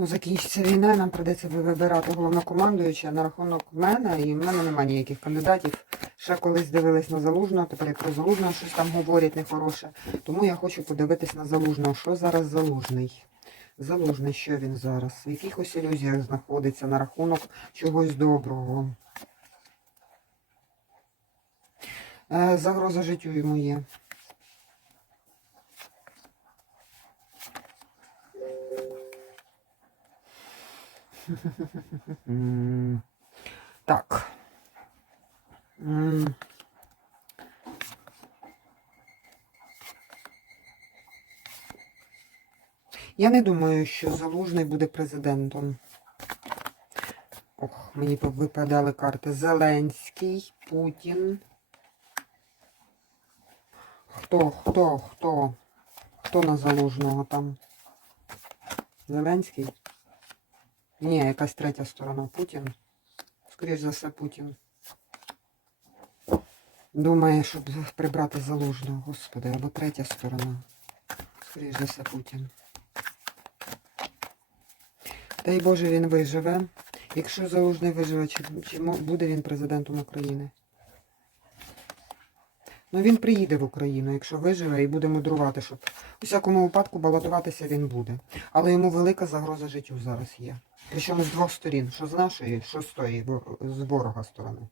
Ну, закінчиться війна, нам придеться вибирати головнокомандуюча на рахунок мене, і в мене немає ніяких кандидатів. Ще колись дивились на Залужного, тепер як про Залужного щось там говорять нехороше. Тому я хочу подивитись на Залужного. Що зараз Залужний? Залужний, що він зараз? В якихось ілюзіях знаходиться на рахунок чогось доброго. Е, загроза життю йому є. Так. Я не думаю, що Залужний буде президентом. Ох, мені випадали карти. Зеленський, Путін. Хто, хто, хто? Хто на Залужного там? Зеленський? Ні, якась третя сторона. Путін. Скоріше за все, Путін. Думає, щоб прибрати залужного, господи, або третя сторона. Скоріше за все, Путін. Дай Боже, він виживе. Якщо залужний виживе, чи, чи буде він президентом України? Ну він приїде в Україну, якщо виживе, і буде мудрувати, щоб у всякому випадку балотуватися він буде. Але йому велика загроза життю зараз є. Причому з двох сторін, що з нашої, що з тої, з ворога сторони.